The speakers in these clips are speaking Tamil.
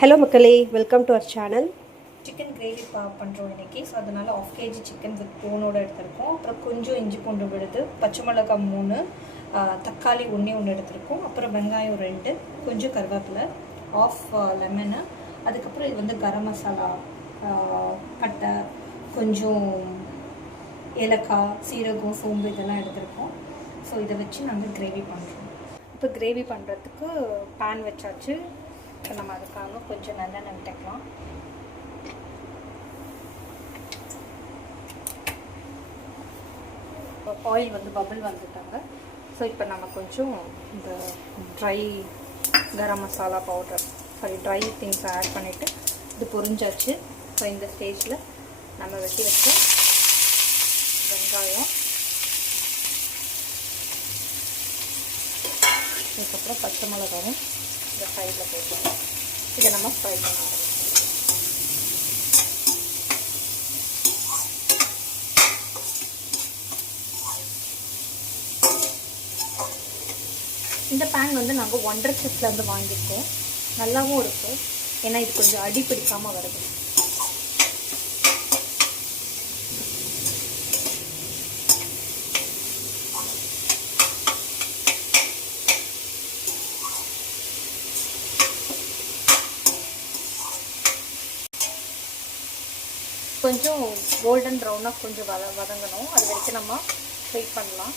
ஹலோ மக்களே, welcome to our channel. Chicken gravy பண்ணுறோம் இன்றைக்கி. ஸோ அதனால் 1/2 kg சிக்கன் வித் போனோடு எடுத்திருக்கோம். அப்புறம் கொஞ்சம் இஞ்சி பூண்டு விழுது, பச்சை மிளகாய் 3, தக்காளி 1 எடுத்திருக்கோம். அப்புறம் வெங்காயம் 2, கொஞ்சம் கருவேப்பிலை, 1/2 லெமனு, அதுக்கப்புறம் இது வந்து கரம் மசாலா, பட்டை, கொஞ்சம் ஏலக்காய், சீரகம், சோம்பு இதெல்லாம் எடுத்திருக்கோம். ஸோ இதை வச்சு நாங்கள் கிரேவி பண்ணுறோம். இப்போ கிரேவி பண்ணுறதுக்கு பேன் வச்சாச்சு. இப்போ நம்ம அதுக்காக கொஞ்சம் நல்லெண்ணெய் விட்டுக்கலாம். ஆயில் வந்து பபிள் வந்துட்டாங்க. ஸோ இப்போ நம்ம கொஞ்சம் இந்த try garam masala powder, try திங்ஸை ஆட் பண்ணிவிட்டு இது பொரிஞ்சாச்சு. ஸோ இந்த ஸ்டேஜில் நம்ம வெட்டி வச்சு வெங்காயம், அதுக்கப்புறம் பச்சை மிளகாவும் இந்த சைடில் போட்டுக்கலாம். இதை நம்ம ஃப்ரை பண்ணலாம். இந்த பேன் வந்து நாங்கள் 1.5 சிப்லேருந்து வாங்கியிருக்கோம். நல்லாவும் இருக்கும், ஏன்னா இது கொஞ்சம் அடி பிடிக்காமல் வருது. கொஞ்சம் கோல்டன் ப்ரௌனாக கொஞ்சம் வதங்கணும். அது வரைக்கும் நம்ம வெயிட் பண்ணலாம்.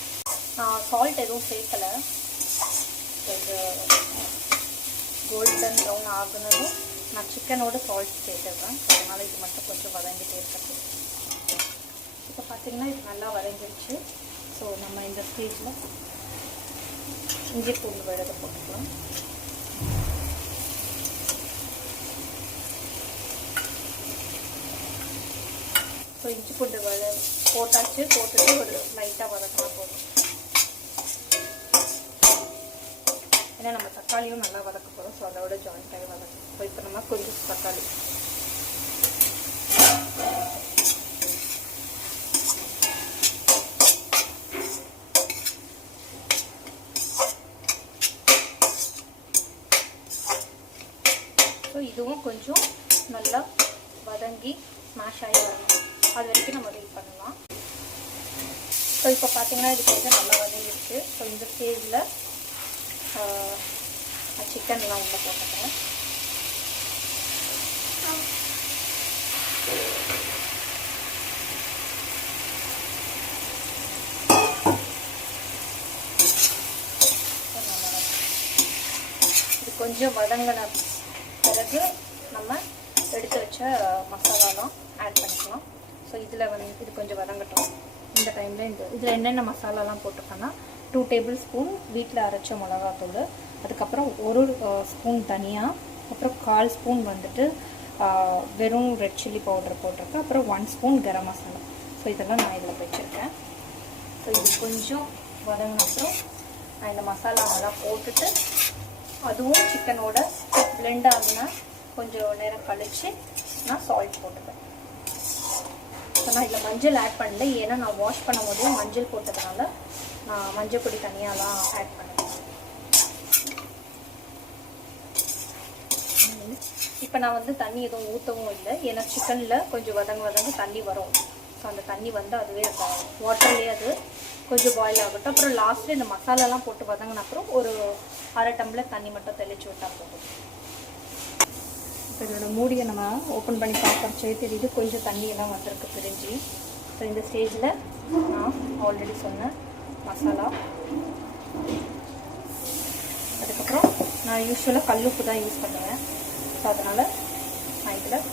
நான் சால்ட் எதுவும் சேர்க்கலை. கொஞ்சம் கோல்டன் ப்ரௌன் ஆகுனதும் நான் சிக்கனோட சால்ட் சேர்த்துடுறேன். அதனால் இது மட்டும் கொஞ்சம் வதங்கிட்டே இருக்கிறது. இப்போ பார்த்திங்கன்னா இது நல்லா வதங்கிடுச்சு. ஸோ நம்ம இந்த ஸ்டேஜில் இஞ்சி பூண்டு விழுது போட்டுக்கலாம். ஸோ இஞ்சி பூண்டு போட்டாச்சு. போட்டுட்டு ஒரு லைட்டாக வதக்கினா போதும். ஏன்னா நம்ம தக்காளியும் நல்லா வதக்க போகிறோம். ஸோ அதோட ஜாயிண்டாகி வதக்கும். ஸோ இப்போ நம்ம கொஞ்சம் தக்காளி, ஸோ இதுவும் கொஞ்சம் நல்லா வதங்கி ஸ்மாஷ் ஆகி வரணும். அது வரைக்கும் நம்ம வெயிட் பண்ணலாம். ஸோ இப்போ பார்த்தீங்கன்னா இது கொஞ்சம் நல்லா வதங்கிடுச்சு. ஸோ இந்த ஸ்டேஜில் சிக்கன்லாம் உள்ளே போட்டுக்கிறேன். இது கொஞ்சம் வதங்கின பிறகு நம்ம எடுத்து வச்ச மசாலாலாம் ஆட் பண்ணிக்கலாம். ஸோ இதில் வந்து இது கொஞ்சம் வதங்கட்டும். இந்த டைமில் இதில் என்னென்ன மசாலாலாம் போட்டிருக்கேன்னா 2 டேபிள் ஸ்பூன் வீட்டில் அரைச்ச மிளகாத்தூள், அதுக்கப்புறம் 1 ஸ்பூன் தனியா, அப்புறம் 1/4 ஸ்பூன் வந்துட்டு வெறும் ரெட் சில்லி பவுடர் போட்டிருக்கேன், அப்புறம் 1 ஸ்பூன் கரம் மசாலா. ஸோ இதெல்லாம் நான் இதில் வச்சுருக்கேன். ஸோ இது கொஞ்சம் வதங்கினப்புறம் நான் இந்த மசாலா நல்லா போட்டுட்டு அதுவும் சிக்கனோட பிளெண்ட் ஆகுனா கொஞ்சம் நேரம் கழித்து நான் சால்ட் போட்டுப்பேன். ஸோ நான் இதில் மஞ்சள் ஆட் பண்ணல, ஏன்னா நான் வாஷ் பண்ணும் போதே மஞ்சள் போட்டதுனால நான் மஞ்சள் பொடி தனியாலாம் ஆட் பண்ணுவேன். இப்போ நான் வந்து தண்ணி எதுவும் ஊற்றவும் இல்லை, ஏன்னா சிக்கனில் கொஞ்சம் வதங்க தண்ணி வரும். ஸோ அந்த தண்ணி வந்து அதுவே அந்த வாட்டர்லேயே அது கொஞ்சம் பாயில் ஆகட்டும். அப்புறம் லாஸ்ட்டில் இந்த மசாலாலாம் போட்டு வதங்கின அப்புறம் ஒரு 1/2 டம்ளர் தண்ணி மட்டும் தெளித்து விட்டால் போதும். இப்போ இதோட மூடியை நம்ம ஓப்பன் பண்ணி பார்க்கறச்சே தெரியுது கொஞ்சம் தண்ணியெல்லாம் வந்திருக்கு பிரிஞ்சு. ஸோ இந்த ஸ்டேஜில் நான் ஆல்ரெடி சொன்ன மசாலா, அதுக்கப்புறம் நான் யூஸ்வலாக கல்லுப்பு தான் யூஸ் பண்ணுவேன். ஸோ அதனால் நான் இதில்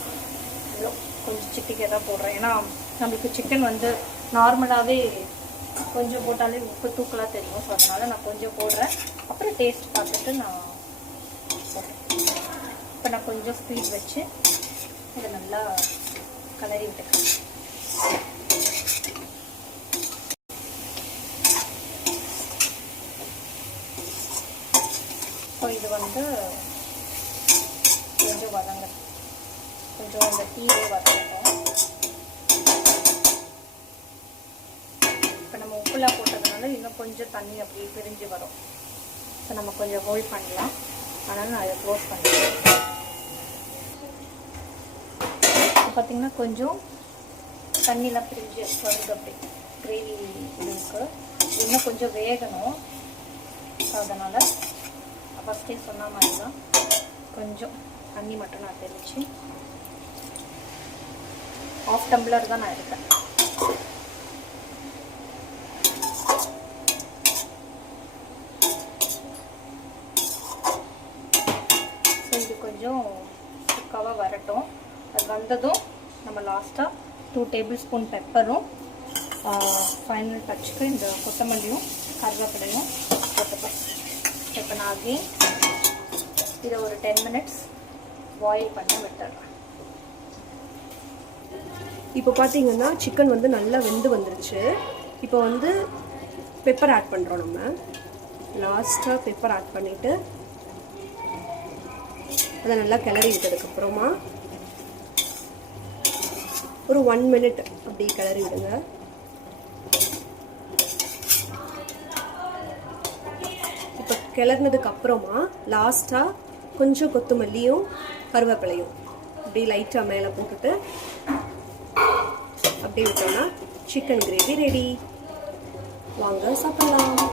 இவ்வளோ கொஞ்சம் சிட்டிக்கை தான் போடுறேன். ஏன்னா நம்மளுக்கு சிக்கன் வந்து நார்மலாகவே கொஞ்சம் போட்டாலே உப்பு தூக்கலாக தெரியும். ஸோ அதனால் நான் கொஞ்சம் போடுறேன். அப்புறம் டேஸ்ட் பார்த்துட்டு நான் போடுறேன். இப்போ நான் கொஞ்சம் ஸ்பீட் வச்சு இதை நல்லா கலரி விட்டுக்கிறேன். ஸோ இது வந்து கொஞ்சம் கொஞ்சம் இந்த டீயே வதங்கட்டும். இப்போ நம்ம உப்புலாம் போட்டதுனால இன்னும் கொஞ்சம் தண்ணி அப்படியே பிரிஞ்சு வரும். ஸோ நம்ம கொஞ்சம் ஹோல்ட் பண்ணலாம். அதனால் நான் அதை க்ளோஸ் பண்ணிடுறேன். பார்த்திங்கன்னா கொஞ்சம் தண்ணிலாம் பிரிஞ்சு வருது. அப்படி கிரேவி இருக்குது, இன்னும் கொஞ்சம் வேகணும். அதனால் ஃபஸ்ட்டே சொன்ன மாதிரி தான் கொஞ்சம் தண்ணி மட்டும் நான் தெளித்து 1/2 டம்ளர் தான் நான் எடுத்தேன். ஸோ இது கொஞ்சம் சுக்காவாக வரட்டும். அது வந்ததும் நம்ம லாஸ்ட்டாக 2 டேபிள் ஸ்பூன் பெப்பரும் ஃபைனல் டச்சுக்கு இந்த கொத்தமல்லியும் கருவேப்பிலையும் போட்டுப்பேன். இப்போ நான் அகெயின் இதை ஒரு 10 மினிட்ஸ் பாயில் பண்ண விட்டுறேன். இப்போ பார்த்தீங்கன்னா சிக்கன் வந்து நல்லா வெந்து வந்துருச்சு. இப்போ வந்து பெப்பர் ஆட் பண்ணுறோம். நம்ம லாஸ்ட்டாக பெப்பர் ஆட் பண்ணிவிட்டு அதை நல்லா கிளறி விட்டதுக்கப்புறமா ஒரு 1 மினிட் அப்படி கிளறி விடுங்க. இப்போ கிளறினதுக்கு அப்புறமா லாஸ்ட்டாக கொஞ்சம் கொத்தமல்லியும் கருவேப்பிலையும் அப்படி லைட்டாக மேலே போட்டுட்டு அப்படியே விட்டோம்னா சிக்கன் கிரேவி ரெடி. வாங்க சாப்பிடலாம்.